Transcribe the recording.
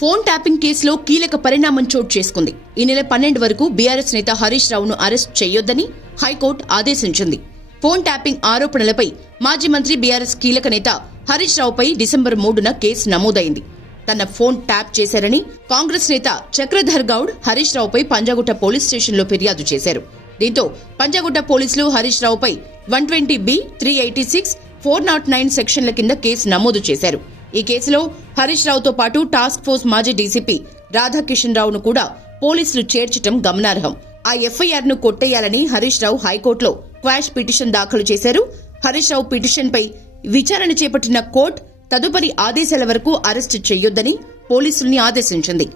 Phone tapping కేసులో కీలక పరిణామం చోటు చేసుకుంది. ఈ నెల 12 వరకు బీఆర్ఎస్ నేత హరీష్ రావును అరెస్ట్ చేయొద్దని హైకోర్టు ఆదేశించింది. ఫోన్ ట్యాపింగ్ ఆరోపణలపై మాజీ మంత్రి బీఆర్ఎస్ కీలక నేత హరీష్ రావుపై డిసెంబర్ 3న కేసు నమోదైంది. తన ఫోన్ ట్యాప్ చేశారని కాంగ్రెస్ నేత చక్రధర్ గౌడ్ హరీష్ రావుపై పంజాగుట్ట పోలీస్ స్టేషన్లో ఫిర్యాదు చేశారు. దీంతో పంజాగుట్ట పోలీసులు హరీష్ రావుపై 120B, 386, 409 సెక్షన్ల కింద కేసు నమోదు చేశారు. ఈ కేసులో హరీష్ రావుతో పాటు టాస్క్ ఫోర్స్ మాజీ డీసీపీ రాధాకిషన్ రావును కూడా పోలీసులు చేర్చడం గమనార్హం. ఆ ఎఫ్ఐఆర్ ను కొట్టేయాలని హరీష్ రావు హైకోర్టులో క్వాష్ పిటిషన్ దాఖలు చేశారు. హరీష్ రావు పిటిషన్పై విచారణ చేపట్టిన కోర్టు తదుపరి ఆదేశాల వరకు అరెస్టు చేయొద్దని పోలీసుల్ని ఆదేశించింది.